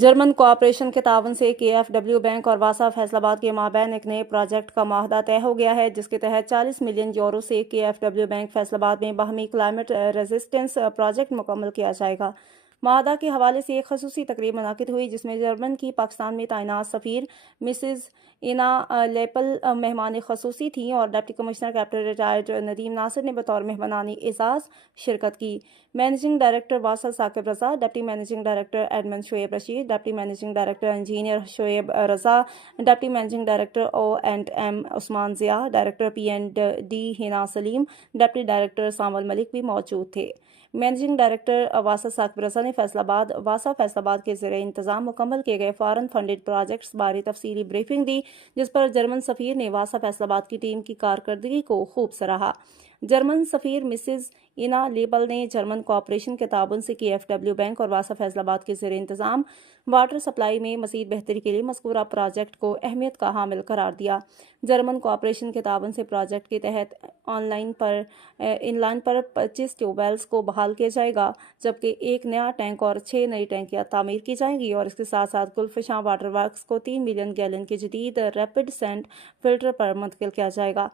German cooperation کے تعاون سے KfW بینک اور واسا فیصل آباد کے مابین ایک نئے پروجیکٹ کا معاہدہ طے ہو گیا ہے، جس کے تحت 40 ملین یورو سے KfW بینک فیصل آباد میں باہمی کلائمیٹ ریزسٹنس پروجیکٹ مکمل کیا جائے گا۔ معاہدہ کے حوالے سے ایک خصوصی تقریب منعقد ہوئی، جس میں جرمن کی پاکستان میں تعینات سفیر مسز اینا لیپل مہمان خصوصی تھیں اور deputy commissioner captain retired Nadeem Nasir نے بطور مہمانان اعزاز شرکت کی۔ مینیجنگ ڈائریکٹر واسا Saqib Raza, deputy managing director admin Shoaib Rasheed, deputy managing director engineer Shoaib Raza, deputy managing director O&M Usman Zia, director P&D Hina سلیم، ڈپٹی ڈائریکٹر سامول ملک بھی موجود تھے۔ مینیجنگ ڈائریکٹر واسا ثاقب رضا نے واسا فیصل آباد کے زیر انتظام مکمل کیے گئے فارن فنڈڈ پروجیکٹس بارے تفصیلی بریفنگ دی، جس پر جرمن سفیر نے واسا فیصل آباد کی ٹیم کی کارکردگی کو خوب سراہا۔ جرمن سفیر مسز اینا لیبل نے جرمن کوآپریشن کے تعاون سے KfW بینک اور واسا فیصل آباد کے زیر انتظام واٹر سپلائی میں مزید بہتری کے لیے مذکورہ پروجیکٹ کو اہمیت کا حامل قرار دیا۔ جرمن کوآپریشن کے تعاون سے پروجیکٹ کے تحت in line per 25 tube wells کو بحال کیا جائے گا، جبکہ ایک نیا ٹینک اور 6 نئی ٹینکیاں تعمیر کی جائیں گی، اور اس کے ساتھ ساتھ گلفشاں واٹر ورکس کو 3 ملین گیلن کے جدید ریپڈ سینٹ فلٹر پر منتقل کیا جائے گا۔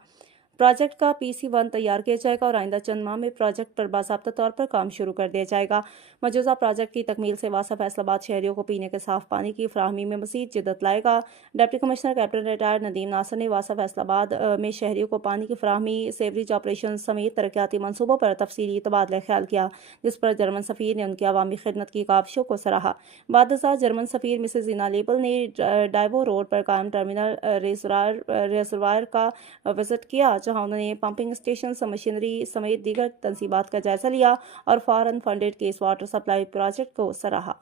پروجیکٹ کا PC1 تیار کیا جائے گا اور آئندہ چند ماہ میں پروجیکٹ پر باضابطہ طور پر کام شروع کر دیا جائے گا۔ مجوزہ پروجیکٹ کی تکمیل سے واسا فیصل آباد شہریوں کو پینے کے صاف پانی کی فراہمی میں مزید جدت لائے گا۔ Deputy commissioner captain retired Nadeem Nasir نے واسا فیصل آباد میں شہریوں کو پانی کی فراہمی، سیوریج آپریشن سمیت ترقیاتی منصوبوں پر تفصیلی تبادلہ خیال کیا، جس پر جرمن سفیر نے ان کی عوامی خدمت کی کاوشوں کو سراہا۔ بعد ازاں جرمن سفیر مسز اینا لیبل نے ڈائیوو روڈ پر قائم ٹرمینل ریزروائر کا وزٹ کیا، جہاں انہوں نے پمپنگ اسٹیشنز، مشینری سمیت دیگر تنصیبات کا جائزہ لیا اور foreign funded case water supply project کو سراہا۔